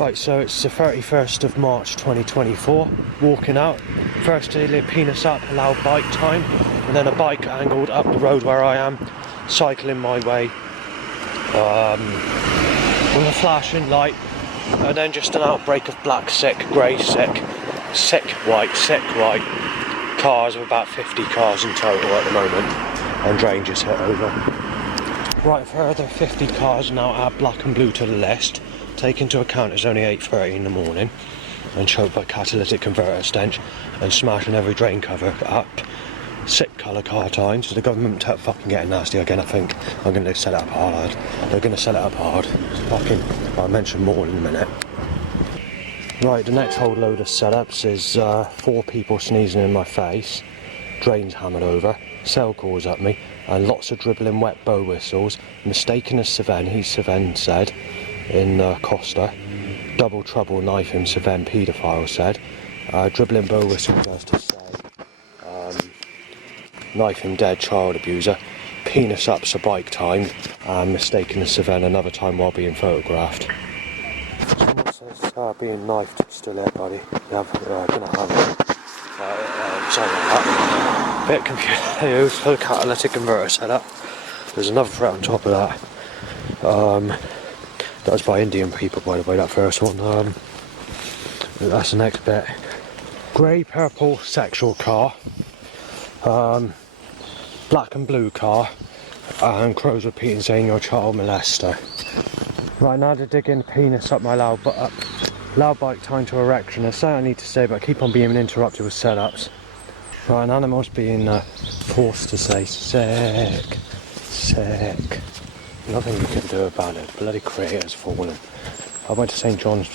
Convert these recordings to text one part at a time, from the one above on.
Right, so it's the 31st of March 2024, walking out. First they lit penis up, allowed bike time, and then a bike angled up the road where I am, cycling my way, with a flashing light, and then just an outbreak of black, sick, grey, sick, white cars, of about 50 cars in total at the moment, and drain just hit over. Right, further 50 cars now add black and blue to the list. Take into account it's only 8:30 in the morning, and choked by catalytic converter stench and smashing every drain cover up. Sick colour car times. So the government fucking getting nasty again. I think I'm going to set it up hard. They're going to set it up hard. Fucking, I'll mention more in a minute. Right, the next whole load of setups is 4 people sneezing in my face, drains hammered over, cell calls at me, and lots of dribbling wet bow whistles. Mistaken as Seven, Seven said in Costa. Double trouble, knife him, Seven paedophile said. Dribbling bow whistle just to say, knife him dead, child abuser. Penis ups a bike time, and mistaken as Seven another time while being photographed. Someone says being knifed still here, buddy. Yeah, gonna have it. Sorry about that. Bit confused for the catalytic converter setup. There's another threat on top of that. That was by Indian people, by the way, that first one. That's the next bit. Grey purple sexual car, black and blue car, and crows repeating saying you're a child molester. Right, now to dig in penis up my loud bike time to erection. There's something I need to say, but I keep on being interrupted with setups. Right, an animal's being forced to say sick. Nothing you can do about it. Bloody creator's fallen. I went to St John's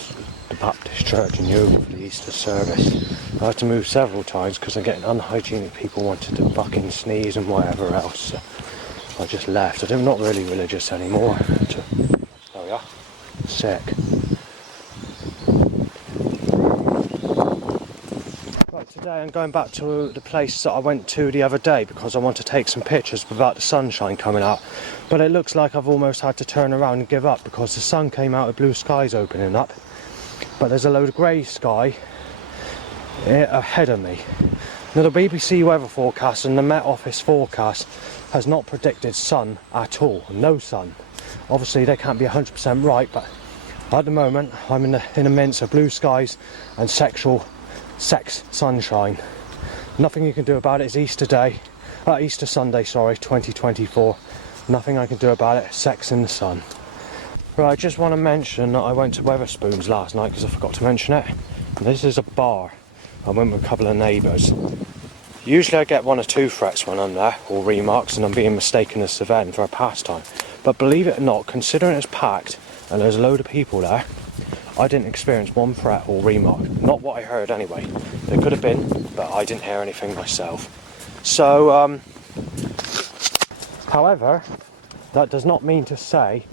the Baptist Church in Yeovil for the Easter service. I had to move several times because I'm getting unhygienic people wanted to fucking sneeze and whatever else. So I just left. I'm not really religious anymore. Oh yeah, sick. Right, today I'm going back to the place that I went to the other day because I want to take some pictures without the sunshine coming out. But it looks like I've almost had to turn around and give up because the sun came out with blue skies opening up. But there's a load of grey sky ahead of me. Now the BBC weather forecast and the Met Office forecast has not predicted sun at all. No sun. Obviously they can't be 100% right, but at the moment I'm in the midst of blue skies and sex sunshine. Nothing you can do about it. It's Easter Sunday, 2024. Nothing I can do about it. Sex in the sun. Right, I just want to mention that I went to Wetherspoons last night because I forgot to mention it. This is a bar. I went with a couple of neighbours. Usually I get 1 or 2 threats when I'm there, or remarks, and I'm being mistaken as Seven for a pastime. But believe it or not, considering it's packed and there's a load of people there, I didn't experience 1 threat or remark. Not what I heard anyway. There could have been, but I didn't hear anything myself. So, however, that does not mean to say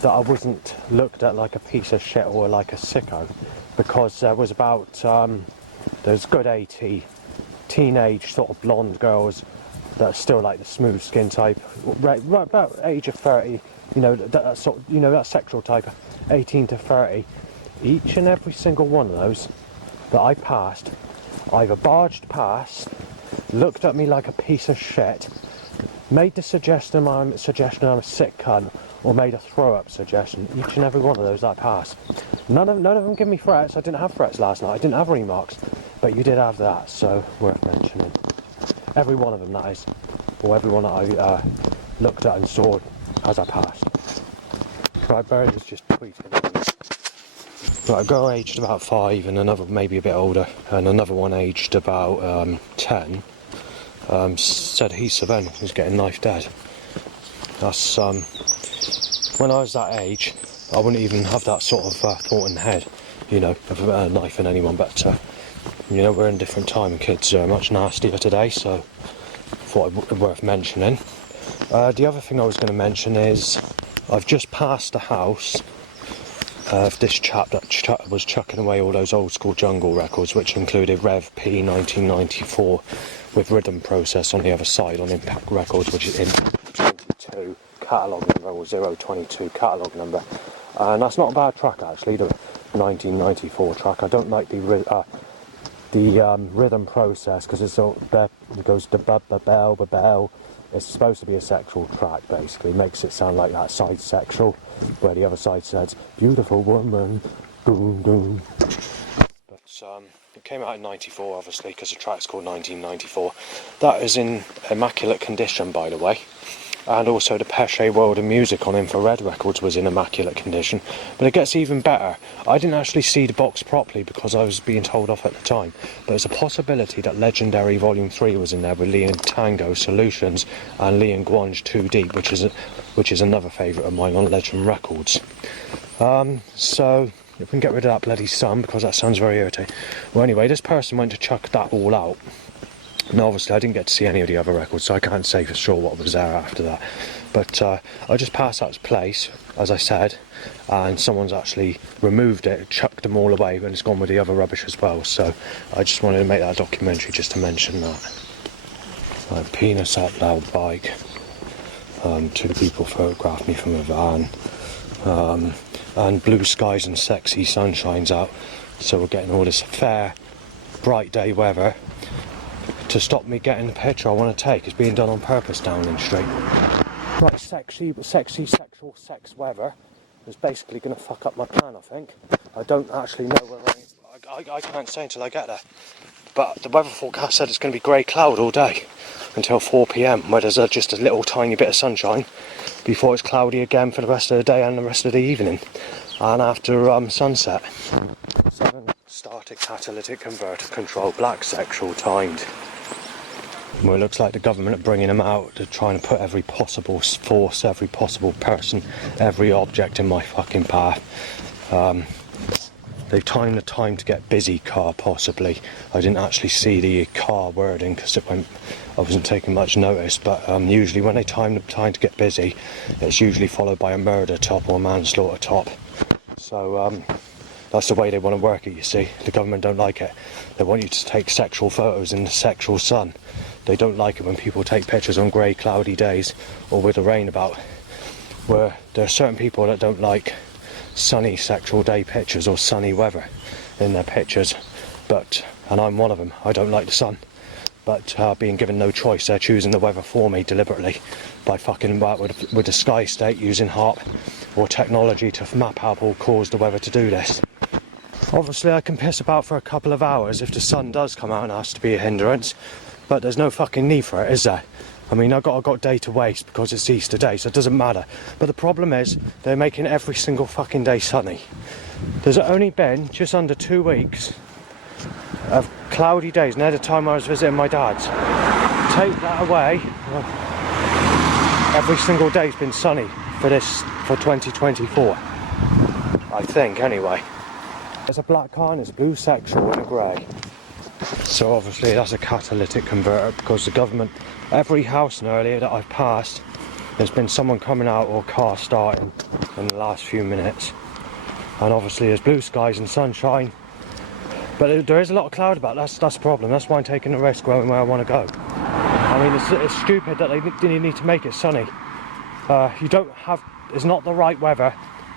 that I wasn't looked at like a piece of shit or like a sicko, because there was about, there's good 80 teenage sort of blonde girls that are still like the smooth skin type, right about age of 30, you know, that sort of, you know, that sexual type, 18 to 30. Each and every single one of those that I passed, either barged past, looked at me like a piece of shit, made the suggestion I'm a sick cunt, or made a throw-up suggestion. Each and every one of those I passed. None of them give me threats. I didn't have threats last night. I didn't have remarks, but you did have that, so worth mentioning. Every one of them, that is, or every one that I looked at and saw as I passed. Right, Bird was just tweeting. Right, a girl aged about 5 and another maybe a bit older, and another one aged about 10. Said Seven was getting knifed dead. That's when I was that age, I wouldn't even have that sort of thought in the head, you know, of knifing anyone. But you know, we're in a different time, and kids are much nastier today, so thought it worth mentioning. The other thing I was going to mention is I've just passed a house of this chap that was chucking away all those old school jungle records, which included Rev P 1994 with Rhythm Process on the other side on Impact Records, which is in 22 catalogue number, or 022 catalogue number. And that's not a bad track actually. The 1994 track. I don't like the rhythm process because it's all there. It goes to ba ba bell ba bell. It's supposed to be a sexual track, basically. It makes it sound like that side sexual, where the other side says "beautiful woman," boom boom. But it came out in '94, obviously, because the track's called 1994. That is in immaculate condition, by the way. And also the Pesce World of Music on Infrared Records was in immaculate condition. But it gets even better. I didn't actually see the box properly because I was being told off at the time. But there's a possibility that Legendary Volume 3 was in there with Leon Tango Solutions and Leon Guange 2 Deep, which is another favourite of mine on Legend Records. So if we can get rid of that bloody sun, because that sounds very irritating. Well, anyway, this person went to chuck that all out. And obviously I didn't get to see any of the other records, so I can't say for sure what was there after that. But I just passed that place, as I said, and someone's actually removed it, chucked them all away, and it's gone with the other rubbish as well. So I just wanted to make that documentary just to mention that. Penis up loud bike. Two people photographed me from a van. And blue skies and sexy sunshines out. So we're getting all this fair, bright day weather to stop me getting the picture I want to take. It's being done on purpose down in Street. Right, sexy, sexual sex weather is basically going to fuck up my plan, I think. I don't actually know whether I can't say until I get there. But the weather forecast said it's going to be grey cloud all day until 4 p.m, where there's just a little tiny bit of sunshine before it's cloudy again for the rest of the day and the rest of the evening. And after sunset. 7 static catalytic converter control, black sexual timed. Well, it looks like the government are bringing them out to try and put every possible force, every possible person, every object in my fucking path. They've timed the time to get busy car, possibly. I didn't actually see the car wording because I wasn't taking much notice, but usually when they time the time to get busy, it's usually followed by a murder top or a manslaughter top. So that's the way they want to work it, you see. The government don't like it. They want you to take sexual photos in the sexual sun. They don't like it when people take pictures on grey, cloudy days or with the rain about. Where there are certain people that don't like sunny sexual day pictures or sunny weather in their pictures. And I'm one of them. I don't like the sun. But being given no choice, they're choosing the weather for me deliberately by fucking about with the sky state, using HARP or technology to map out or cause the weather to do this. Obviously I can piss about for a couple of hours if the sun does come out and has to be a hindrance, but there's no fucking need for it, is there? I mean, I've got day to waste because it's Easter day, so it doesn't matter. But the problem is, they're making every single fucking day sunny. There's only been just under 2 weeks of cloudy days, and at the time I was visiting my dad's. Take that away, every single day's been sunny for 2024. I think, anyway. There's a black car and there's a blue sexual and a grey. So obviously that's a catalytic converter because the government, every house in earlier that I've passed, there's been someone coming out or a car starting in the last few minutes. And obviously there's blue skies and sunshine. But there is a lot of cloud about, that's the problem. That's why I'm taking the risk going where I want to go. I mean, it's stupid that they need to make it sunny. It's not the right weather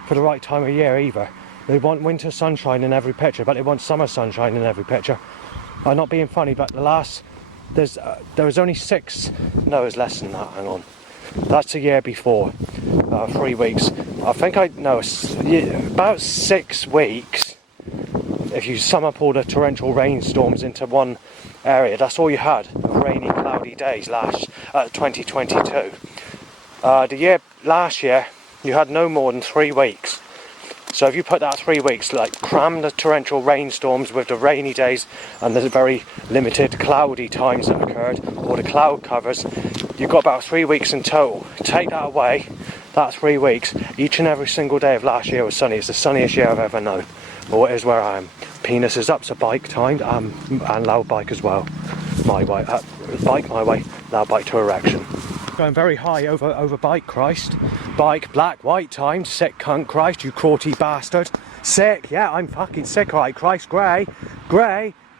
for the right time of year either. They want winter sunshine in every picture, but they want summer sunshine in every picture. I'm not being funny, but there was only 6, no, it's less than that, hang on. That's a year before, 3 weeks. I think about 6 weeks. If you sum up all the torrential rainstorms into one area, that's all you had, rainy, cloudy days 2022. Last year, you had no more than 3 weeks. So if you put that 3 weeks, like cram the torrential rainstorms with the rainy days and the very limited cloudy times that occurred, or the cloud covers, you've got about 3 weeks in total. Take that away, that 3 weeks, each and every single day of last year was sunny. It's the sunniest year I've ever known. Or it is where I am. Penis is up, so bike timed, and loud bike as well. My way, bike my way, loud bike to erection. Going very high over bike, Christ. Bike, black, white timed, sick cunt, Christ, you crawty bastard. Sick, yeah, I'm fucking sick, alright, Christ, grey,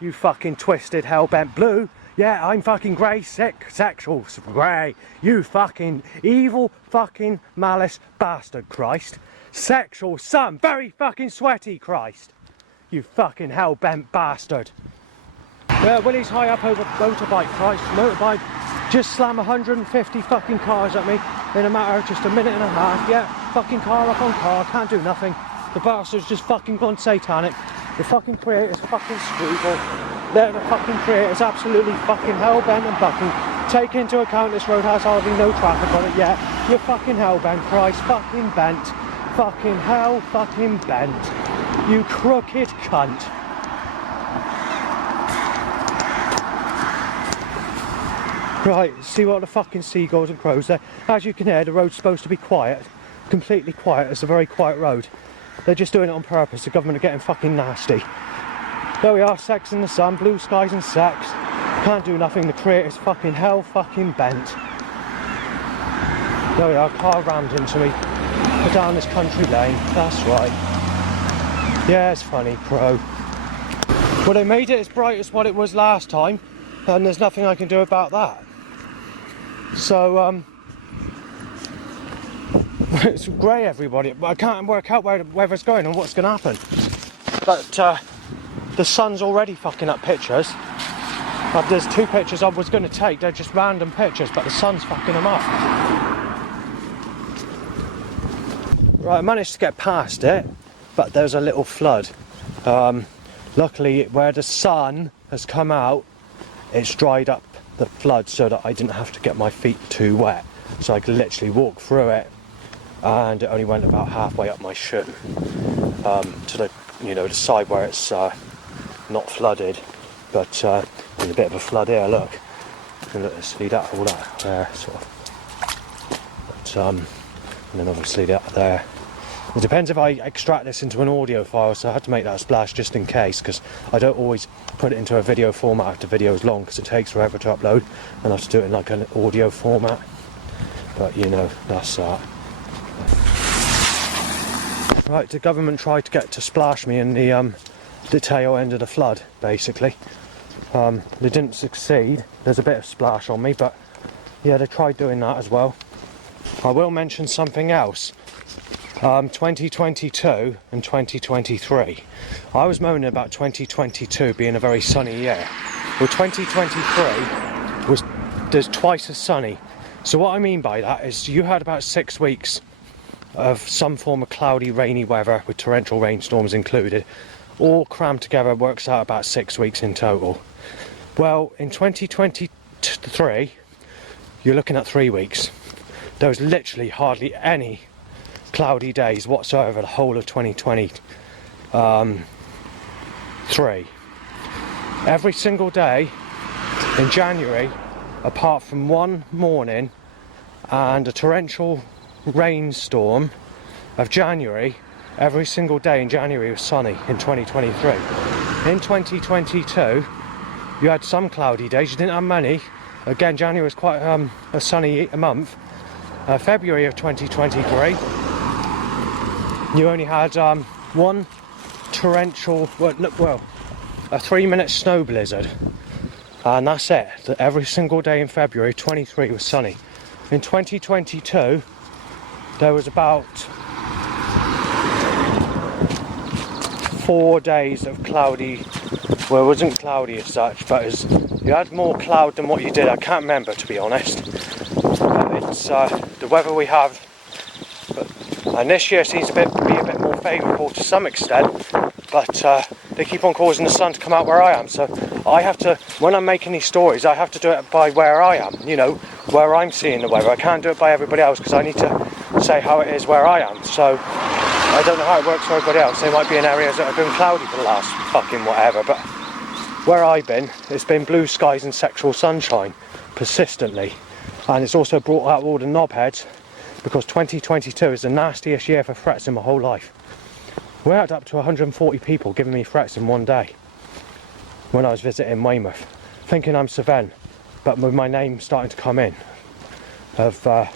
you fucking twisted hell-bent blue, Yeah, I'm fucking grey, sick, sexual, grey. You fucking evil, fucking malice bastard, Christ. Sexual son, very fucking sweaty, Christ. You fucking hell-bent bastard. Yeah, Willie's high up over motorbike, Christ. Motorbike just slam 150 fucking cars at me in a matter of just a minute and a half. Yeah, fucking car up on car, can't do nothing. The bastard's just fucking gone satanic. The fucking creator's fucking screwball. The fucking creator's absolutely fucking hell-bent and fucking take into account this road has hardly no traffic on it yet. You're fucking hell-bent, Christ. Fucking bent. Fucking hell fucking bent. You crooked cunt. Right, see what the fucking seagulls and crows there. As you can hear, the road's supposed to be quiet. Completely quiet. It's a very quiet road. They're just doing it on purpose. The government are getting fucking nasty. There we are, sex in the sun, blue skies and sex. Can't do nothing. The creator's fucking hell fucking bent. There we are, car rammed into me. We're down this country lane. That's right. Yeah, it's funny, Crow. Well, they made it as bright as what it was last time, and there's nothing I can do about that. So, it's grey, everybody. I can't work out where the weather's going and what's going to happen. But the sun's already fucking up pictures. There's 2 pictures I was going to take. They're just random pictures, but the sun's fucking them up. Right, I managed to get past it, but there's a little flood. Luckily, where the sun has come out, it's dried up the flood so that I didn't have to get my feet too wet. So I could literally walk through it, and it only went about halfway up my shoe to the, the side where it's not flooded. But there's a bit of a flood here. Look, see that, all that there, sort of. But, and then obviously that there. It depends if I extract this into an audio file, so I had to make that a splash just in case, because I don't always put it into a video format after the video's long, because it takes forever to upload, and I have to do it in like an audio format. But that's that. Right, the government tried to splash me in the tail end of the flood, basically. They didn't succeed. There's a bit of splash on me, but yeah, they tried doing that as well. I will mention something else. 2022 and 2023. I was moaning about 2022 being a very sunny year. Well, 2023 there's twice as sunny. So what I mean by that is you had about 6 weeks of some form of cloudy, rainy weather with torrential rainstorms included. All crammed together works out about 6 weeks in total. Well, in 2023, you're looking at 3 weeks. There was literally hardly any cloudy days whatsoever the whole of 2023. Every single day in January, apart from one morning and a torrential rainstorm of January, every single day in January was sunny in 2023. In 2022, you had some cloudy days, you didn't have many. Again, January was quite a sunny month. February of 2023, you only had one torrential, a 3-minute snow blizzard, and that's it. Every single day in February 23 was sunny. In 2022, there was about 4 days of cloudy. Well, it wasn't cloudy as such, but you had more cloud than what you did. I can't remember, to be honest. It's the weather we have. And this year seems to be a bit more favourable to some extent, but they keep on causing the sun to come out where I am. So I have to, when I'm making these stories, I have to do it by where I am, where I'm seeing the weather. I can't do it by everybody else because I need to say how it is where I am. So I don't know how it works for everybody else. They might be in areas that have been cloudy for the last fucking whatever, but where I've been, it's been blue skies and sexual sunshine persistently. And it's also brought out all the knobheads, because 2022 is the nastiest year for threats in my whole life. We had up to 140 people giving me threats in one day when I was visiting Weymouth, thinking I'm Seven, but with my name starting to come in of the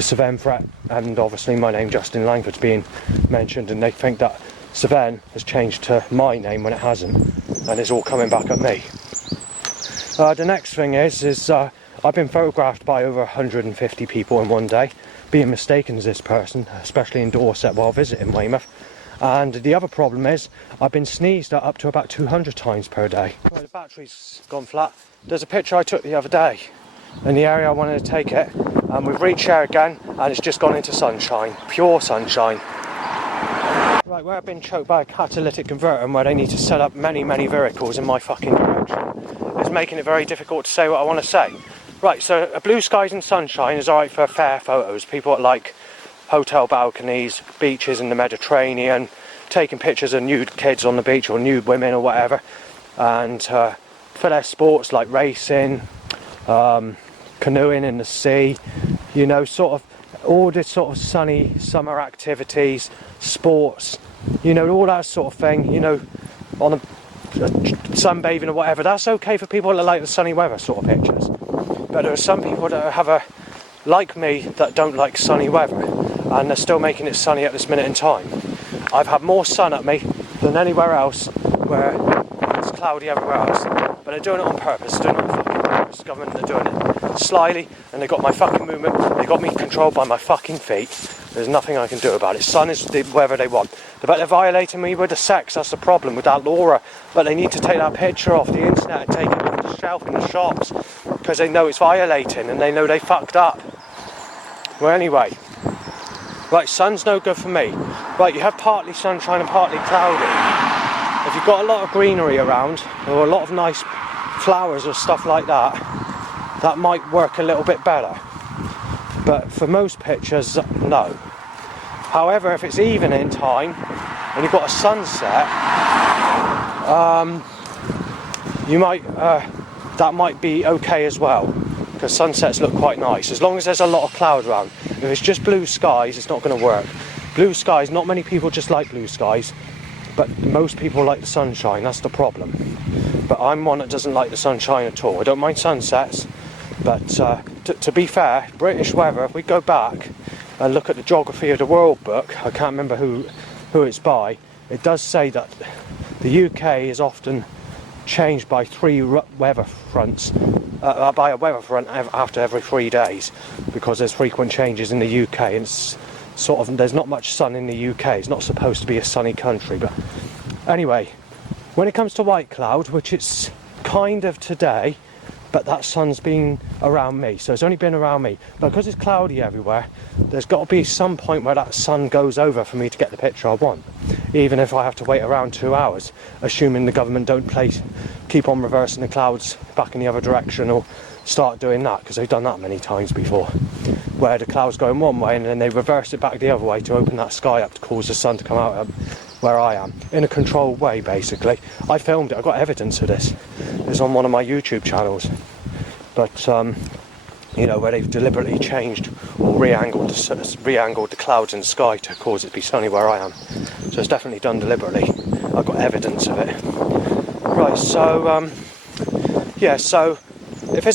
Seven threat, and obviously my name Justin Langford's being mentioned, and they think that Seven has changed to my name when it hasn't, and it's all coming back at me. The next thing is I've been photographed by over 150 people in one day, being mistaken as this person, especially in Dorset while visiting Weymouth. And the other problem is I've been sneezed at up to about 200 times per day. Right, the battery's gone flat. There's a picture I took the other day in the area I wanted to take it, and we've reached there again and it's just gone into sunshine, pure sunshine. Right, where I've been choked by a catalytic converter and where they need to set up many vehicles in my fucking direction, it's making it very difficult to say what I want to say. Right, so blue skies and sunshine is alright for fair photos. People that like hotel balconies, beaches in the Mediterranean, taking pictures of nude kids on the beach or nude women or whatever, and for their sports like racing, canoeing in the sea, you know, sort of all this sort of sunny summer activities, sports, you know, all that sort of thing, you know, on a sunbathing or whatever. That's okay for people that like the sunny weather sort of pictures. But there are some people that have like me, that don't like sunny weather, and they're still making it sunny at this minute in time. I've had more sun at me than anywhere else where it's cloudy everywhere else. But they're doing it on purpose, they're doing it on fucking purpose. The government are doing it slyly, and they got my fucking movement, they got me controlled by my fucking feet. There's nothing I can do about it. Sun is the weather they want. But they're violating me with the sex, that's the problem with that Laura. But they need to take that picture off the internet and take it off the shelf in the shops, because they know it's violating and they know they fucked up. Well, anyway, right, sun's no good for me. Right, you have partly sunshine and partly cloudy. If you've got a lot of greenery around or a lot of nice flowers or stuff like that, that might work a little bit better. But for most pictures, no. However, if it's evening time and you've got a sunset, you might that might be okay as well, because sunsets look quite nice as long as there's a lot of cloud around. If it's just blue skies, it's not going to work. Blue skies, not many people just like blue skies, but most people like the sunshine. That's the problem. But I'm one that doesn't like the sunshine at all. I don't mind sunsets, but to be fair, British weather, if we go back and look at the Geography of the World book, I can't remember who it's by, it does say that the UK is often changed by three weather fronts, by a weather front after every 3 days, because there's frequent changes in the UK, and it's sort of, there's not much sun in the UK. It's not supposed to be a sunny country. But anyway, when it comes to white cloud, which it's kind of today, but that sun's been around me, so it's only been around me. But because it's cloudy everywhere, there's got to be some point where that sun goes over for me to get the picture I want, even if I have to wait around 2 hours, assuming the government don't keep on reversing the clouds back in the other direction, or start doing that, because they've done that many times before, where the clouds go in one way and then they reverse it back the other way to open that sky up to cause the sun to come out where I am, in a controlled way basically. I filmed it, I've got evidence of this. It's on one of my YouTube channels. But you know, where they've deliberately changed or re-angled the clouds in the sky to cause it to be sunny where I am. So it's definitely done deliberately. I've got evidence of it. Right, so yeah, so if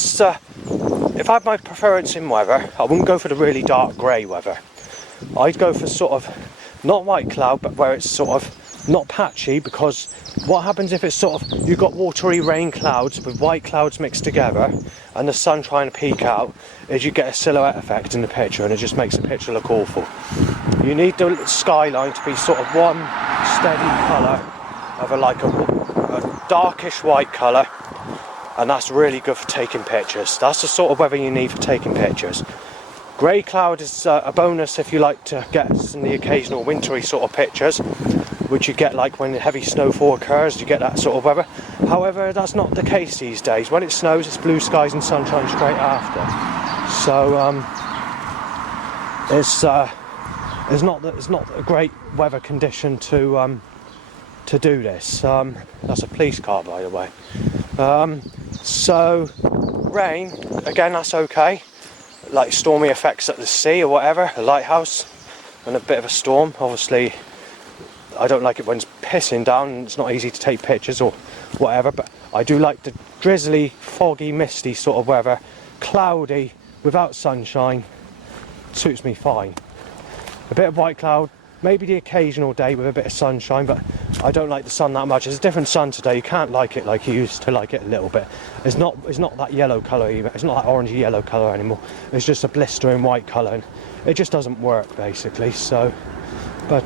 I had my preference in weather, I wouldn't go for the really dark grey weather. I'd go for sort of not white cloud, but where it's sort of not patchy, because what happens if it's sort of, you've got watery rain clouds with white clouds mixed together and the sun trying to peek out, is you get a silhouette effect in the picture, and it just makes the picture look awful. You need the skyline to be sort of one steady colour of a darkish white colour, and that's really good for taking pictures. That's the sort of weather you need for taking pictures. Grey cloud is a bonus if you like to get some of the occasional wintry sort of pictures, which you get like when heavy snowfall occurs, you get that sort of weather. However, that's not the case these days. When it snows, it's blue skies and sunshine straight after. So it's not a great weather condition to do this. That's a police car, by the way. So rain, again, that's okay. Like stormy effects at the sea or whatever, a lighthouse and a bit of a storm. Obviously, I don't like it when it's pissing down and it's not easy to take pictures or whatever, but I do like the drizzly, foggy, misty sort of weather. Cloudy, without sunshine, suits me fine. A bit of white cloud, maybe the occasional day with a bit of sunshine, but I don't like the sun that much. It's a different sun today. You can't like it like you used to like it a little bit. It's not that yellow colour either. It's not that orangey yellow colour anymore. It's just a blistering white colour, and it just doesn't work basically. So, but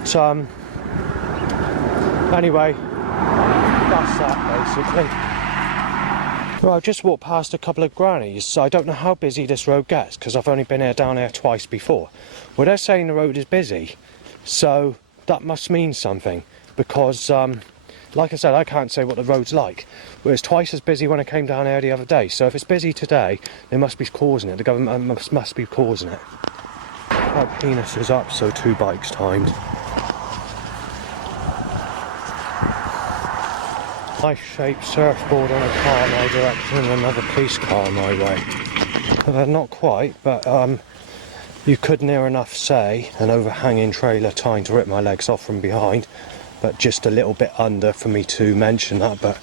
anyway, that's that basically. Well, I've just walked past a couple of grannies, so I don't know how busy this road gets because I've only been down here twice before. Well, they're saying the road is busy, so that must mean something. Because, like I said, I can't say what the road's like. It was twice as busy when I came down here the other day. So if it's busy today, they must be causing it. The government must be causing it. My penis is up, so 2 bikes timed. Nice shaped surfboard on a car in my direction and another police car my way. Not quite, but you could near enough say an overhanging trailer trying to rip my legs off from behind. But just a little bit under for me to mention that, but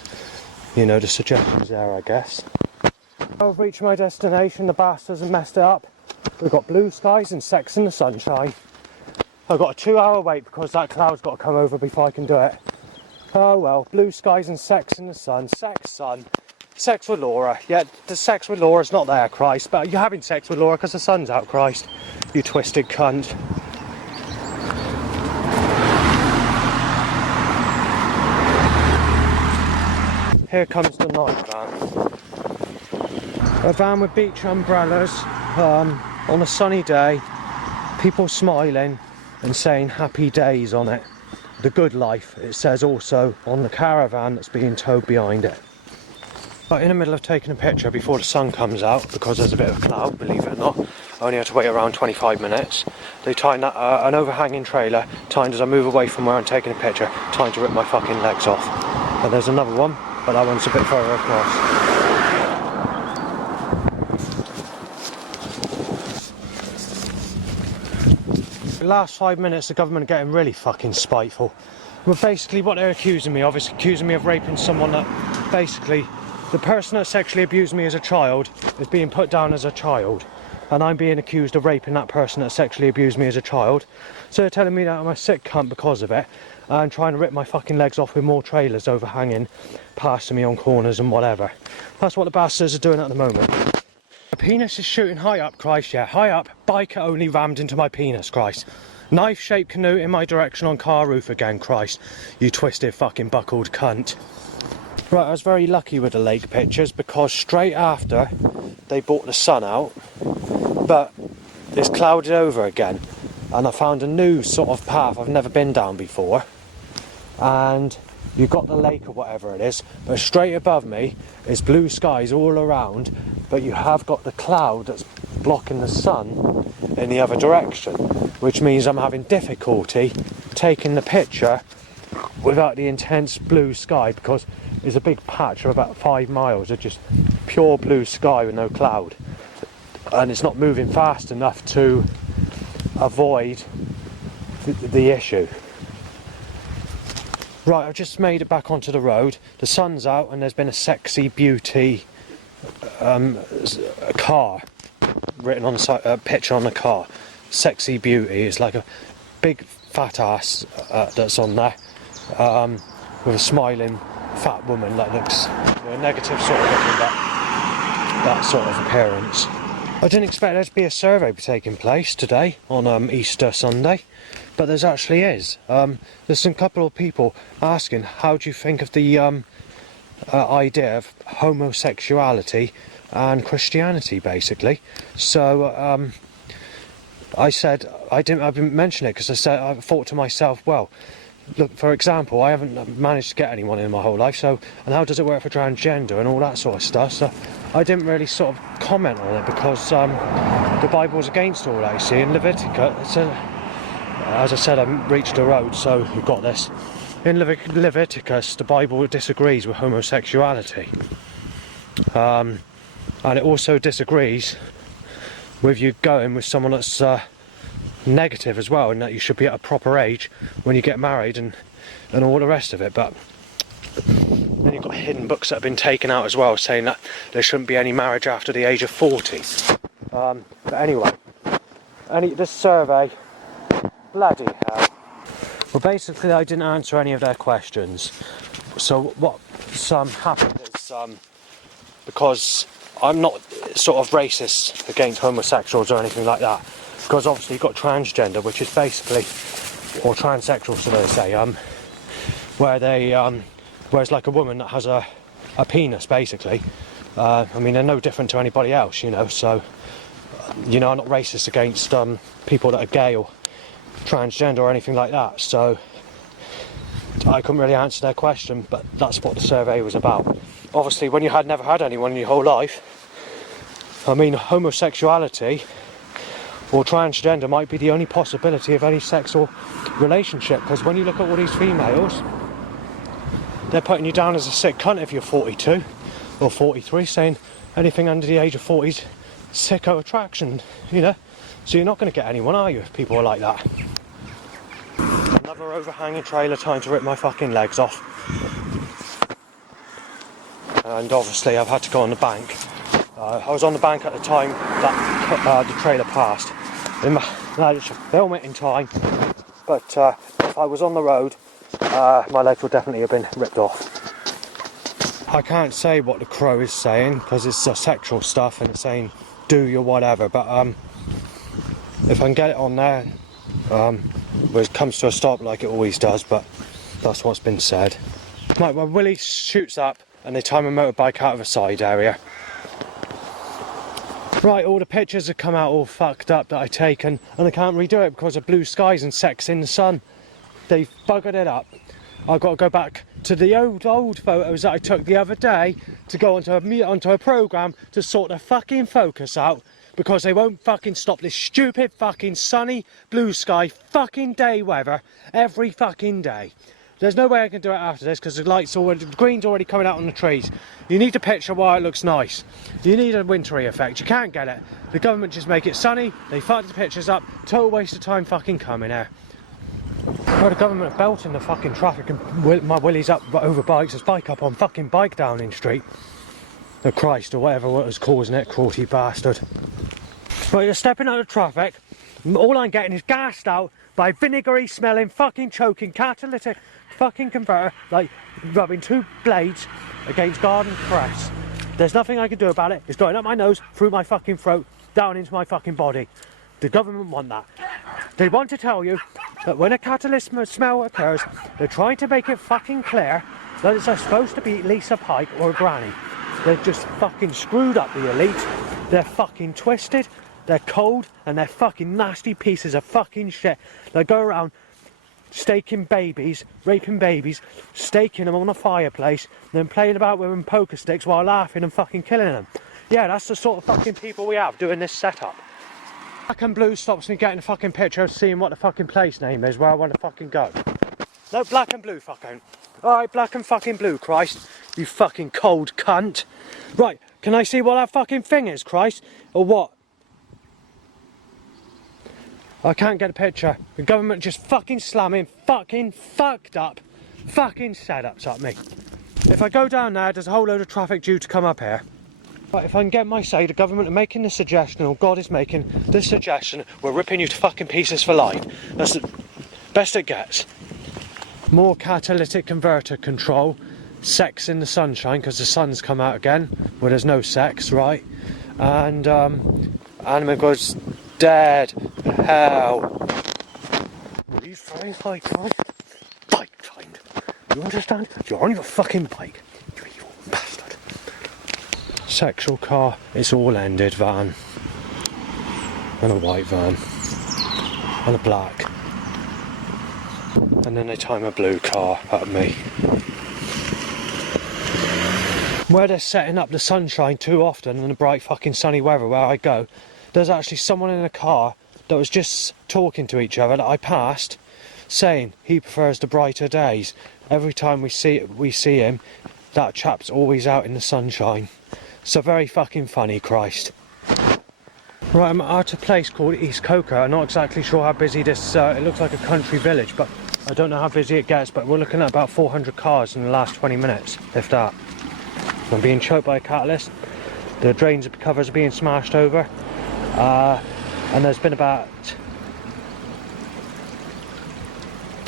you know, the suggestion's there, I guess. I've reached my destination. The bastards have messed it up. We've got blue skies and sex in the sunshine. I've got a 2-hour wait because that cloud's got to come over before I can do it. Oh well, blue skies and sex in the sun. Sex with Laura. Yeah, the sex with Laura's not there, Christ, but you're having sex with Laura because the sun's out, Christ. You twisted cunt. Here comes the night van. A van with beach umbrellas on a sunny day, people smiling and saying happy days on it. The good life, it says also on the caravan that's being towed behind it. But in the middle of taking a picture before the sun comes out, because there's a bit of a cloud, believe it or not, I only had to wait around 25 minutes. They timed that, an overhanging trailer, timed as I move away from where I'm taking a picture, timed to rip my fucking legs off. And there's another one. But that one's a bit further across. The last 5 minutes the government are getting really fucking spiteful. Well, basically what they're accusing me of is accusing me of raping someone that basically the person that sexually abused me as a child is being put down as a child. And I'm being accused of raping that person that sexually abused me as a child. So they're telling me that I'm a sick cunt because of it. And trying to rip my fucking legs off with more trailers overhanging, passing me on corners and whatever. That's what the bastards are doing at the moment. My penis is shooting high up, Christ, yeah, high up. Biker only rammed into my penis, Christ. Knife-shaped canoe in my direction on car roof again, Christ. You twisted fucking buckled cunt. Right, I was very lucky with the lake pictures because straight after they brought the sun out, but it's clouded over again. And I found a new sort of path I've never been down before. And you've got the lake or whatever it is, but straight above me is blue skies all around, but you have got the cloud that's blocking the sun in the other direction, which means I'm having difficulty taking the picture without the intense blue sky, because there's a big patch of about 5 miles of just pure blue sky with no cloud, and it's not moving fast enough to avoid the issue. Right, I've just made it back onto the road. The sun's out and there's been a sexy beauty car written on the side, a picture on the car. Sexy beauty is like a big fat ass that's on there with a smiling fat woman that looks a negative sort of looking, that sort of appearance. I didn't expect there to be a survey taking place today on Easter Sunday, but there's actually is. There's a couple of people asking, how do you think of the idea of homosexuality and Christianity, basically? So I said, I didn't mention it because I thought to myself, well, look, for example, I haven't managed to get anyone in my whole life, so, and how does it work for transgender and all that sort of stuff, so I didn't really sort of comment on it because the Bible's against all that, you see. In Leviticus, as I said, I reached the road, so you've got this. In Leviticus, the Bible disagrees with homosexuality, and it also disagrees with you going with someone that's negative as well, and that you should be at a proper age when you get married and all the rest of it. But then you've got hidden books that have been taken out as well, saying that there shouldn't be any marriage after the age of 40. But anyway, this survey, bloody hell. Well, basically, I didn't answer any of their questions. So what's happened is, because I'm not sort of racist against homosexuals or anything like that, because obviously you've got transgender, which is basically, or transsexual, so they say, where it's like a woman that has a penis, basically. I mean, they're no different to anybody else, you know, so, you know, I'm not racist against people that are gay or transgender or anything like that, so I couldn't really answer their question, but that's what the survey was about. Obviously, when you had never had anyone in your whole life, I mean, homosexuality or transgender might be the only possibility of any sexual relationship, because when you look at all these females, they're putting you down as a sick cunt if you're 42 or 43, saying anything under the age of 40 is sicko attraction, you know, so you're not going to get anyone, are you, if people are like that. Another overhanging trailer trying to rip my fucking legs off. And obviously I've had to go on the bank. I was on the bank at the time that the trailer passed. I managed to film it in time, but if I was on the road, my legs would definitely have been ripped off. I can't say what the Crow is saying because it's sexual stuff and it's saying do your whatever, but if I can get it on there, where it comes to a stop like it always does, but that's what's been said. Right, well, Willie shoots up and they time a motorbike out of a side area. Right, all the pictures have come out all fucked up that I taken, and I can't redo it because of blue skies and sex in the sun. They've buggered it up. I've got to go back to the old photos that I took the other day to go onto a programme to sort the fucking focus out, because they won't fucking stop this stupid fucking sunny blue sky fucking day weather every fucking day. There's no way I can do it after this because the green's already coming out on the trees. You need a picture while it looks nice. You need a wintry effect. You can't get it. The government just make it sunny, they fuck the pictures up, total waste of time fucking coming here. Well, the government are belting the fucking traffic and my Willie's up over bikes, his bike up on fucking Bike Downing Street. The Christ or whatever was causing it, cruelty bastard. Right, you're stepping out of traffic, all I'm getting is gassed out by vinegary smelling fucking choking catalytic fucking converter, like rubbing two blades against garden press. There's nothing I can do about it. It's going up my nose, through my fucking throat, down into my fucking body. The government want that. They want to tell you that when a catalyst smell occurs, they're trying to make it fucking clear that it's supposed to be Lisa Pike or Granny. They've just fucking screwed up the elite. They're fucking twisted, they're cold, and they're fucking nasty pieces of fucking shit. They go around staking babies, raping babies, staking them on a fireplace, then playing about with them poker sticks while laughing and fucking killing them. Yeah, that's the sort of fucking people we have doing this setup. Black and blue stops me getting a fucking picture of seeing what the fucking place name is, where I want to fucking go. No, black and blue fucking. Alright, black and fucking blue, Christ. You fucking cold cunt. Right, can I see what that fucking thing is, Christ? Or what? I can't get a picture. The government just fucking slamming fucking fucked up fucking setups at me. If I go down there, there's a whole load of traffic due to come up here. But if I can get my say, the government are making the suggestion, or God is making the suggestion, we're ripping you to fucking pieces for life. That's the best it gets. More catalytic converter control, sex in the sunshine, because the sun's come out again, where there's no sex, right? And anime goes dead. Hell. Refrain bike time. Bike time. You understand? You're on your fucking bike. You evil bastard. Sexual car. It's all ended van. And a white van. And a black. And then they time a blue car at me. Where they're setting up the sunshine too often and the bright fucking sunny weather where I go, there's actually someone in a car that was just talking to each other that I passed, saying he prefers the brighter days. Every time we see him, that chap's always out in the sunshine. So very fucking funny, Christ. Right, I'm at a place called East Coker. I'm not exactly sure how busy this, it looks like a country village, but I don't know how busy it gets, but we're looking at about 400 cars in the last 20 minutes, if that. I'm being choked by a catalyst. The drains covers are being smashed over. And there's been about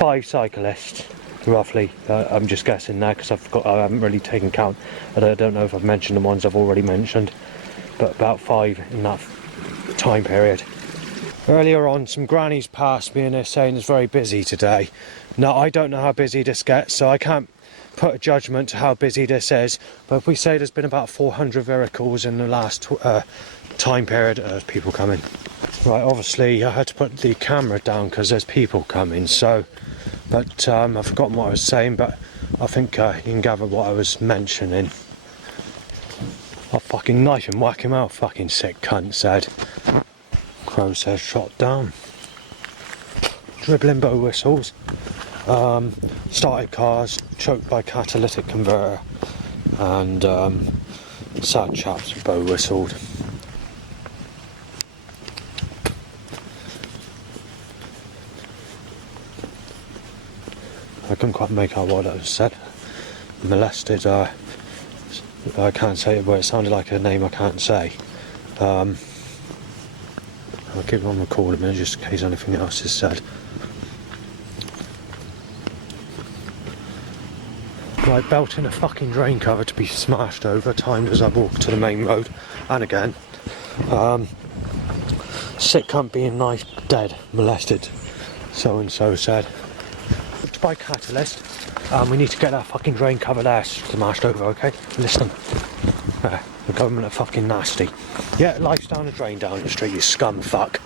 5 cyclists, roughly. I'm just guessing now because I haven't really taken count. And I don't know if I've mentioned the ones I've already mentioned, but about 5 in that time period. Earlier on, some grannies passed me and they're saying it's very busy today. Now, I don't know how busy this gets, so I can't put a judgment to how busy this is, but if we say there's been about 400 vehicles in the last time period of people coming. Right, obviously I had to put the camera down because there's people coming, so, but I've forgotten what I was saying, but I think you can gather what I was mentioning. I'll fucking knife him, whack him out, fucking sick cunt said. Crow says shot down. Dribbling bow whistles. Started cars, choked by catalytic converter, and sad chaps bow whistled. I couldn't quite make out what it was said. Molested, I can't say it, but it sounded like a name I can't say. I'll keep on recording it just in case anything else is said. Right, belting a fucking drain cover to be smashed over, timed as I walk to the main road, and again. Sick cunt being knife dead, molested, so and so said. By catalyst, we need to get that fucking drain cover there smashed over, okay? Listen. The government are fucking nasty. Yeah, life's down the drain down the street, you scum fuck.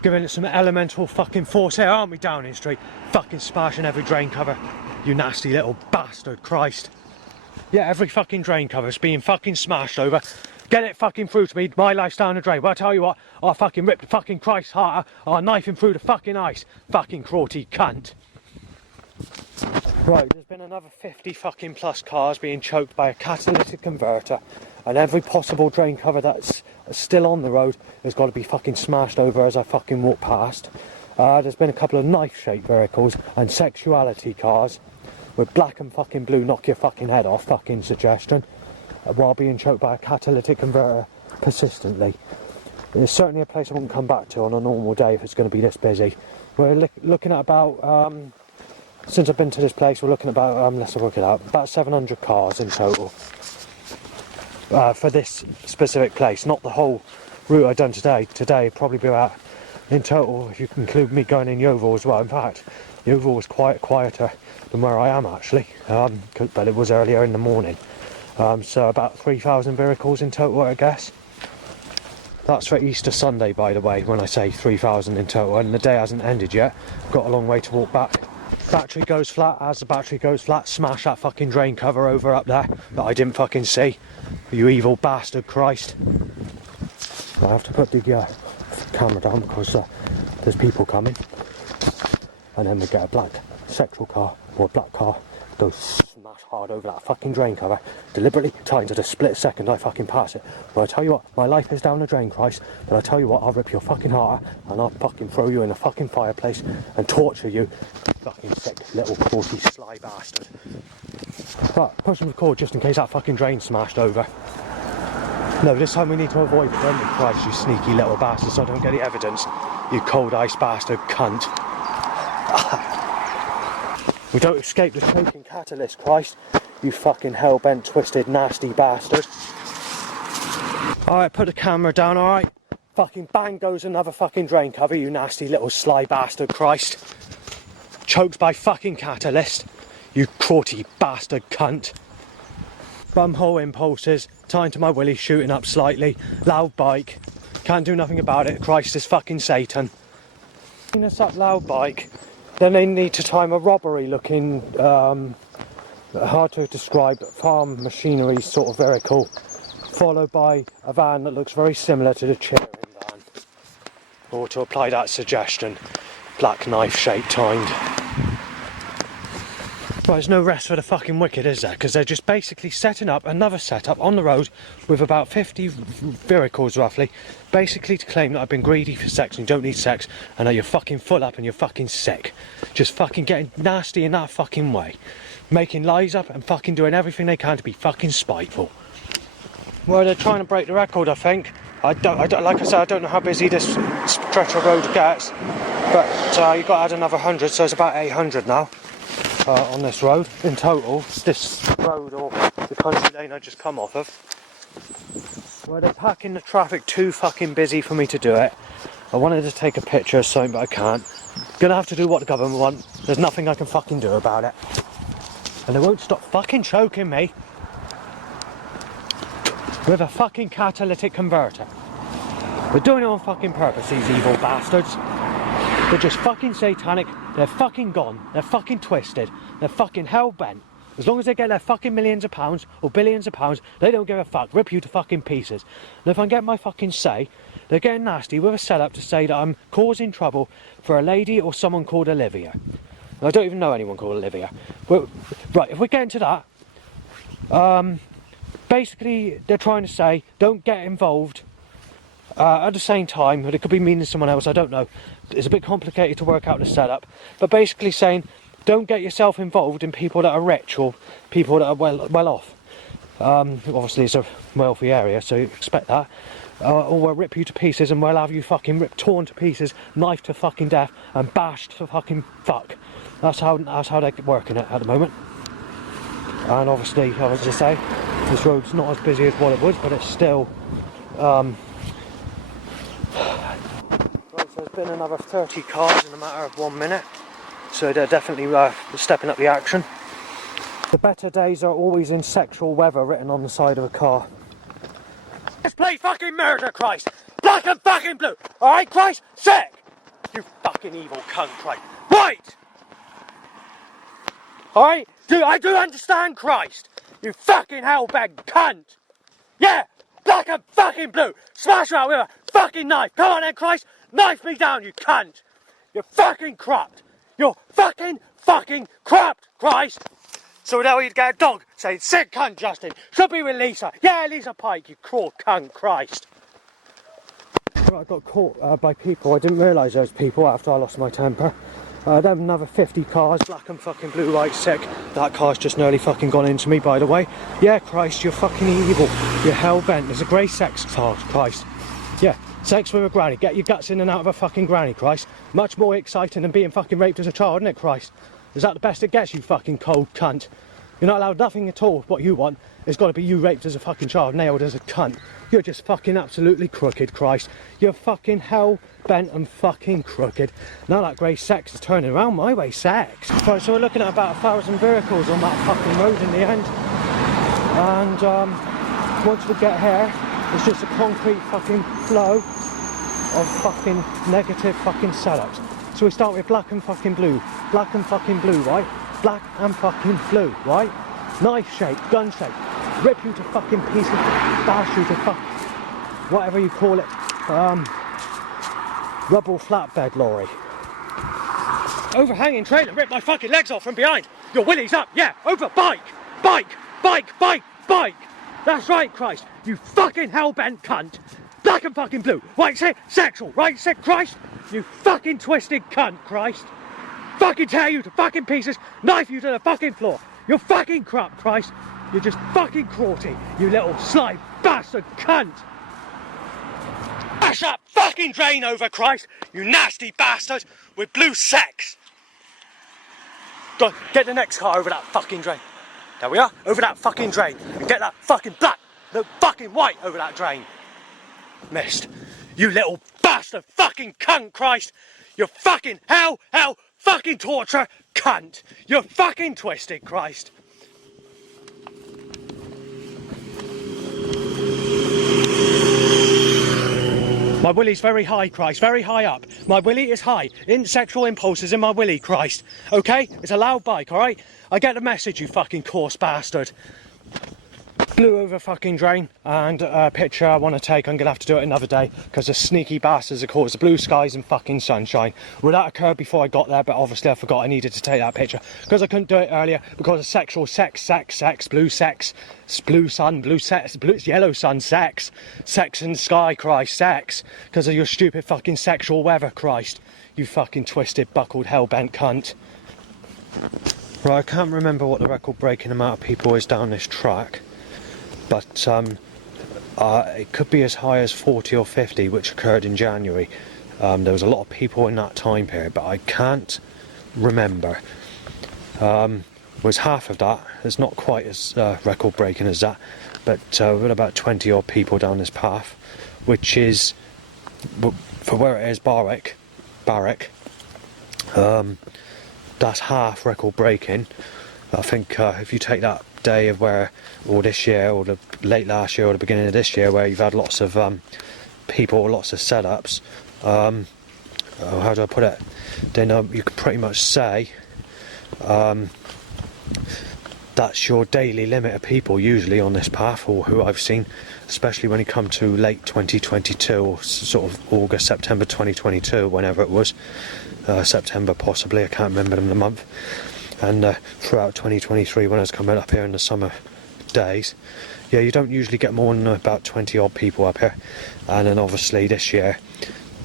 Giving it some elemental fucking force here, aren't we, down the street? Fucking smashing every drain cover. You nasty little bastard, Christ. Yeah, every fucking drain cover's being fucking smashed over. Get it fucking through to me, my life's down the drain. But I tell you what, I'll fucking rip the fucking Christ's heart out, I'll knife him through the fucking ice. Fucking crawty cunt. Right, there's been another 50 fucking plus cars being choked by a catalytic converter, and every possible drain cover that's still on the road has got to be fucking smashed over as I fucking walk past. There's been a couple of knife-shaped vehicles and sexuality cars with black and fucking blue knock your fucking head off fucking suggestion while being choked by a catalytic converter persistently. It's certainly a place I wouldn't come back to on a normal day if it's going to be this busy. We're looking at about, since I've been to this place, we're looking at about, let's work it out, about 700 cars in total. For this specific place, not the whole route I've done today. Today probably be about, in total, if you include me going in Yeovil as well. In fact, Yeovil was quieter than where I am actually, but it was earlier in the morning. So about 3,000 vehicles in total, I guess. That's for Easter Sunday, by the way, when I say 3,000 in total, and the day hasn't ended yet. Got a long way to walk back. Battery goes flat. As the battery goes flat, smash that fucking drain cover over up there that I didn't fucking see. You evil bastard, Christ. I have to put the camera down because there's people coming. And then we get a black sexual car or a black car, goes smash hard over that fucking drain cover, deliberately timed at a split second I fucking pass it. But I tell you what, my life is down the drain, Christ, but I tell you what, I'll rip your fucking heart out and I'll fucking throw you in a fucking fireplace and torture you, you fucking sick little crawty sly bastard. But push and record just in case that fucking drain's smashed over. No, this time we need to avoid it, don't we? Christ, you sneaky little bastard, so I don't get the evidence, you cold ice bastard cunt. We don't escape the choking catalyst, Christ. You fucking hell-bent, twisted, nasty bastard. Alright, put the camera down, alright? Fucking bang goes another fucking drain cover, you nasty little sly bastard, Christ. Choked by fucking catalyst. You crawty bastard cunt. Bumhole impulses, tying to my willy, shooting up slightly. Loud bike. Can't do nothing about it, Christ is fucking Satan. This up loud bike. Then they need to time a robbery looking, hard to describe, farm machinery sort of vehicle, followed by a van that looks very similar to the cheering van. Or to apply that suggestion, black knife shape timed. But there's no rest for the fucking wicked, is there? Because they're just basically setting up another setup on the road with about 50 vehicles roughly, basically to claim that I've been greedy for sex and you don't need sex and that you're fucking full up and you're fucking sick. Just fucking getting nasty in that fucking way. Making lies up and fucking doing everything they can to be fucking spiteful. Well, they're trying to break the record, I think. I don't, like I said, I don't know how busy this stretch of road gets, but you've got to add another 100, so it's about 800 now on this road in total. This road, or the country lane I just come off of. Well, they're packing the traffic too fucking busy for me to do it. I wanted to take a picture or something, but I can't. Gonna have to do what the government want. There's nothing I can fucking do about it. And they won't stop fucking choking me with a fucking catalytic converter. They're doing it on fucking purpose, these evil bastards. They're just fucking satanic, they're fucking gone, they're fucking twisted, they're fucking hell-bent. As long as they get their fucking millions of pounds, or billions of pounds, they don't give a fuck, rip you to fucking pieces. And if I get my fucking say, they're getting nasty with a setup to say that I'm causing trouble for a lady or someone called Olivia. And I don't even know anyone called Olivia. Well, right, if we get into that, basically, they're trying to say, don't get involved. At the same time, but it could be meaning someone else, I don't know. It's a bit complicated to work out the setup. But basically saying, don't get yourself involved in people that are rich or people that are well off. Obviously, it's a wealthy area, so you expect that. Or we'll rip you to pieces and we'll have you fucking torn to pieces, knifed to fucking death, and bashed to fucking fuck. That's how they're working it at the moment. And obviously, as I say, this road's not as busy as what it was, but it's still. Right, so there's been another 30 cars in a matter of 1 minute, so they're definitely stepping up the action. The better days are always in sexual weather written on the side of a car. Let's play fucking murder, Christ! Black and fucking blue! Alright, Christ? Sick! You fucking evil cunt, Christ! Right! Alright? I do understand, Christ! You fucking hellbent cunt! Yeah! Black and fucking blue! Smash her out with a fucking knife! Come on then, Christ! Knife me down, you cunt! You're fucking cropped! You're fucking cropped, Christ! So now you'd get a dog saying, sick cunt, Justin! Should be with Lisa! Yeah, Lisa Pike, you cruel cunt, Christ! Right, I got caught by people. I didn't realise there was people after I lost my temper. There were another 50 cars, black and fucking blue, right, sick. That car's just nearly fucking gone into me, by the way. Yeah, Christ, you're fucking evil. You're hell-bent. There's a grey sex car, Christ. Yeah, sex with a granny. Get your guts in and out of a fucking granny, Christ. Much more exciting than being fucking raped as a child, isn't it, Christ? Is that the best it gets, you fucking cold cunt? You're not allowed nothing at all. What you want has got to be you raped as a fucking child, nailed as a cunt. You're just fucking absolutely crooked, Christ. You're fucking hell-bent and fucking crooked. Now that grey sex is turning around my way, sex. Right, so we're looking at about 1,000 vehicles on that fucking road in the end. And once we get here, it's just a concrete fucking flow of fucking negative fucking setups. So we start with black and fucking blue, right? Black and fucking blue, right? Knife shape, gun shape, rip you to fucking pieces, bash you to fuck, whatever you call it, rubble flatbed lorry. Overhanging trailer, rip my fucking legs off from behind. Your willy's up, yeah, over bike. That's right, Christ, you fucking hell-bent cunt. Black and fucking blue, right, sick, sexual, right, sick, Christ. You fucking twisted cunt, Christ. Fucking tear you to fucking pieces, knife you to the fucking floor. You're fucking crap, Christ. You're just fucking craughty, you little sly bastard cunt. Bash that fucking drain over, Christ, you nasty bastard with blue sex. Go, get the next car over that fucking drain. There we are, over that fucking drain. And get that fucking black, the fucking white over that drain. Missed. You little bastard fucking cunt, Christ. You're fucking hell, fucking torture, cunt. You're fucking twisted, Christ. My willy's very high, Christ, very high up. My willy is high. In sexual impulses in my willy, Christ. Okay? It's a loud bike, alright? I get the message, you fucking coarse bastard. Blew over fucking drain, and a picture I want to take, I'm going to have to do it another day, because the sneaky bastards have caused the blue skies and fucking sunshine. Well, that occurred before I got there, but obviously I forgot I needed to take that picture, because I couldn't do it earlier, because of sexual sex, blue sex, blue sun, blue sex, blue, yellow sun, sex in the sky, Christ, sex, because of your stupid fucking sexual weather, Christ. You fucking twisted, buckled, hell-bent cunt. Right, I can't remember what the record-breaking amount of people is down this track. But It could be as high as 40 or 50, which occurred in January. There was a lot of people in that time period, but I can't remember. Was half of that. It's not quite as record breaking as that, but we've got about 20 odd people down this path, which is, for where it is, Barwick, that's half record breaking. I think if you take that day of where, or this year, or the late last year, or the beginning of this year, where you've had lots of people, lots of setups, how do I put it, then you could pretty much say that's your daily limit of people usually on this path, or who I've seen, especially when you come to late 2022 or sort of August, September 2022, whenever it was, September possibly, I can't remember the month, and throughout 2023 when I was coming up here in the summer days. Yeah, you don't usually get more than about 20 odd people up here, and then obviously this year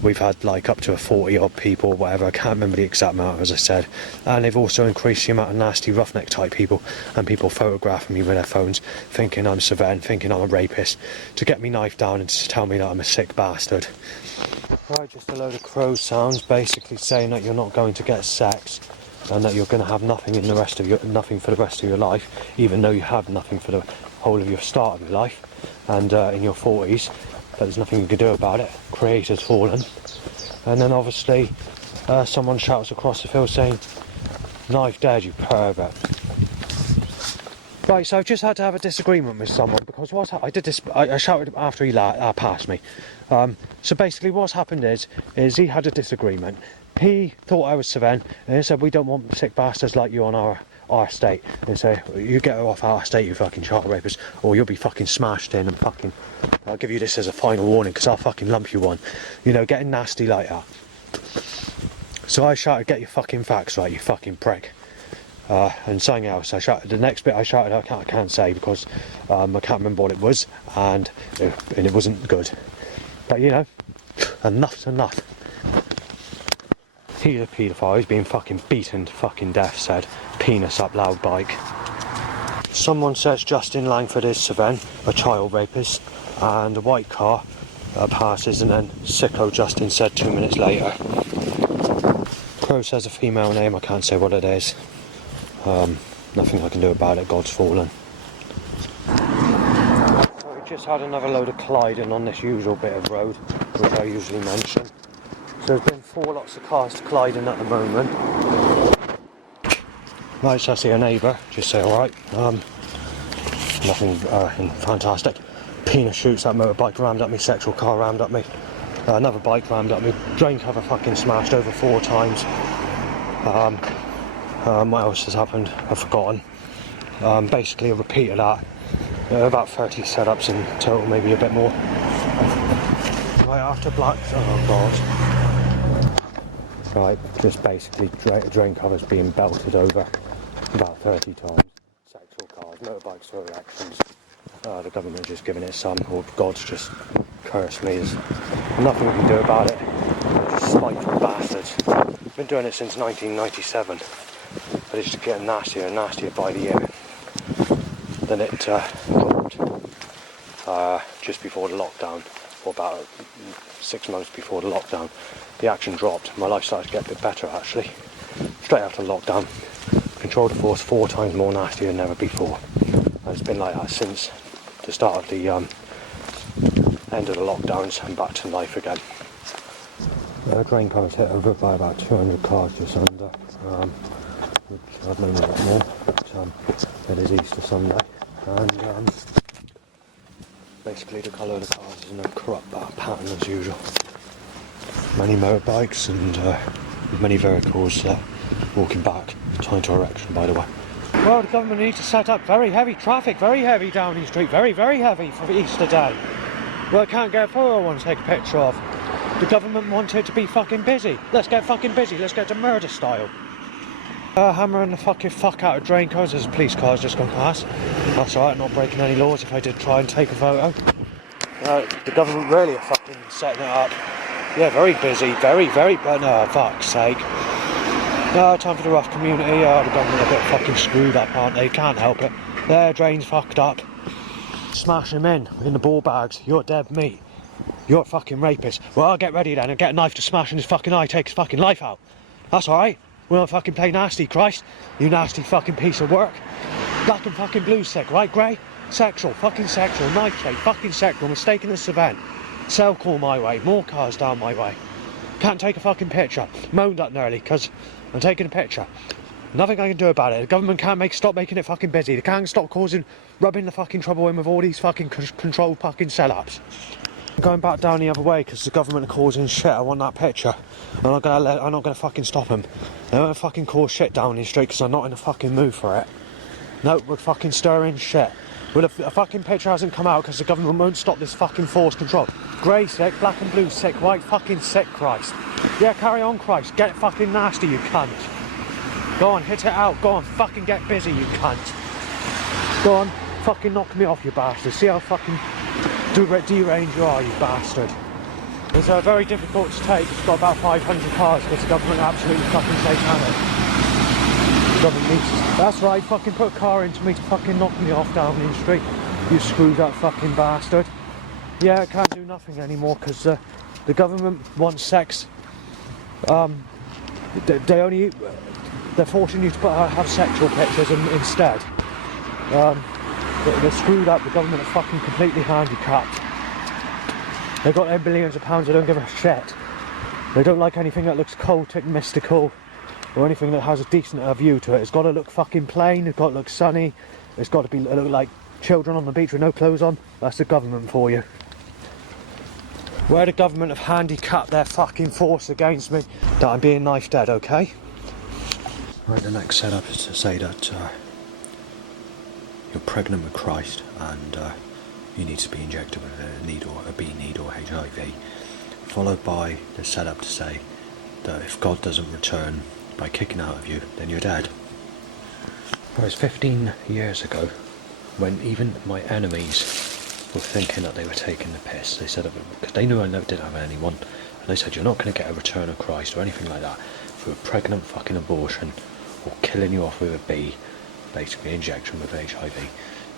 we've had like up to 40 odd people, whatever, I can't remember the exact amount, as I said. And they've also increased the amount of nasty roughneck type people, and people photographing me with their phones, thinking I'm Sven, thinking I'm a rapist, to get me knifed down and to tell me that I'm a sick bastard. Right, just a load of crow sounds, basically saying that you're not going to get sex, and that you're going to have nothing for the rest of your life, even though you have nothing for the whole of your start of your life, and in your 40s. But there's nothing you can do about it. Creator's fallen. And then obviously someone shouts across the field saying, "Knife dead, you pervert." Right, so I've just had to have a disagreement with someone, because I shouted after he passed me. So basically what's happened is he had a disagreement. He thought I was Sven, and he said, "We don't want sick bastards like you on our estate." And say, "You get off our estate, you fucking child rapist, or you'll be fucking smashed in, and fucking, I'll give you this as a final warning, because I'll fucking lump you one." You know, getting nasty like that. So I shouted, "Get your fucking facts right, you fucking prick." And something else, the next bit I shouted, I can't say, because I can't remember what it was, and it wasn't good. But you know, enough's enough. He's a paedophile, he's been fucking beaten to fucking death, said penis up loud bike. Someone says Justin Langford is Sven, a child rapist, and a white car passes, and then sicko Justin said 2 minutes later. Crow says a female name, I can't say what it is. Nothing I can do about it, God's fallen. So we just had another load of colliding on this usual bit of road, which I usually mention. So there's been 4 lots of cars colliding at the moment. Right, so I see a neighbour, just say alright. Nothing fantastic. Penis shoots, that motorbike rammed up me, sexual car rammed up me. Another bike rammed up me, drain cover fucking smashed over 4 times. What else has happened? I've forgotten. Basically a repeat of that. About 30 setups in total, maybe a bit more. Right after black, oh god. Right, just basically drain covers being belted over about 30 times. Sexual cars, motorbikes for elections. The government just giving it some, or God's just cursed me. There's nothing we can do about it. They're just spiteful bastards. Been doing it since 1997, but it's just getting nastier and nastier by the year. Then it dropped just before the lockdown, or about 6 months before the lockdown. The action dropped. My life started to get a bit better actually. Straight after lockdown, control the force 4 times more nasty than ever before. And it's been like that since the start of the end of the lockdowns, and back to life again. Drain covers hit over by about 200 cars just under, which I've known a bit more, but it is Easter Sunday, and basically the colour of the cars is in a corrupt pattern as usual. Many motorbikes and many vehicles walking back, time to erection by the way. Well, the government needs to set up very heavy traffic, very heavy Downing Street, very, very heavy for Easter Day. Well, I can't get a photo I want to take a picture of. The government wanted to be fucking busy. Let's get fucking busy, let's get to murder style. Hammering the fuck out of drain cars as a police car's just gone past. That's alright, I'm not breaking any laws if I did try and take a photo. The government really are fucking setting it up. Yeah, very busy, very, but no, fuck's sake. Time for the rough community. The government are a bit fucking screwed up, aren't they? Can't help it. Their drain's fucked up. smash him in the ball bags. You're dead meat. You're a fucking rapist. Well, I'll get ready then and get a knife to smash in his fucking eye, take his fucking life out. That's alright. We don't fucking play nasty, Christ. You nasty fucking piece of work. Black and fucking blue sick, right, Grey? Sexual, fucking sexual, nitrate, fucking sexual, mistaken as event. Cell call my way, more cars down my way. Can't take a fucking picture. Moaned at nearly, because I'm taking a picture. Nothing I can do about it. The government can't stop making it fucking busy. They can't stop rubbing the fucking trouble in with all these fucking controlled fucking setups. I'm going back down the other way because the government are causing shit. I want that picture. I'm not gonna fucking stop them. They won't fucking cause shit down the street because I'm not in the fucking mood for it. No, we're fucking stirring shit. Well, a fucking picture hasn't come out because the government won't stop this fucking force control. Grey sick, black and blue sick, white fucking sick, Christ. Yeah, carry on, Christ. Get fucking nasty, you cunt. Go on, hit it out. Go on, fucking get busy, you cunt. Go on, fucking knock me off, you bastard. See how fucking deranged you are, you bastard. It's very difficult to take. It's got about 500 cars because the government are absolutely fucking satanic. That's right, fucking put a car into me to fucking knock me off down the street. You screwed up fucking bastard. Yeah, I can't do nothing anymore because the government wants sex. They're forcing you to have sexual pictures instead. They're screwed up. The government are fucking completely handicapped. They've got their billions of pounds. They don't give a shit. They don't like anything that looks cultic, mystical, or anything that has a decent view to it. It's got to look fucking plain, it's got to look sunny, it's got to look like children on the beach with no clothes on. That's the government for you. Where the government have handicapped their fucking force against me, that I'm being knife dead, okay? Right, the next setup is to say that you're pregnant with Christ and you need to be injected with a needle, a B needle, HIV, followed by the setup to say that if God doesn't return by kicking out of you, then you're dead. Whereas 15 years ago, when even my enemies were thinking that they were taking the piss, they said, because they knew I didn't have anyone, and they said, you're not going to get a return of Christ or anything like that for a pregnant fucking abortion or killing you off with a bee, basically injection with HIV,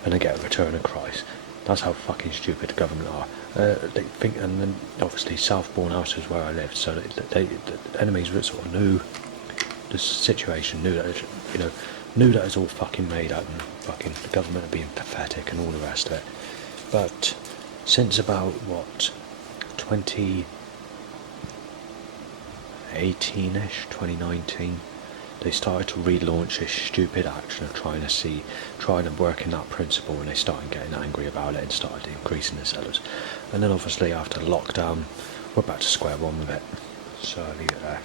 and they get a return of Christ. That's how fucking stupid the government are. They think, and then obviously Southbourne House is where I lived, so the enemies sort of knew the situation, knew that it's all fucking made up and fucking the government are being pathetic and all the rest of it. But since about 2018ish, 2019, they started to relaunch this stupid action of trying to work in that principle, and they started getting angry about it and started increasing the sellers. And then obviously after lockdown, we're back to square one with it. So I'll leave it there.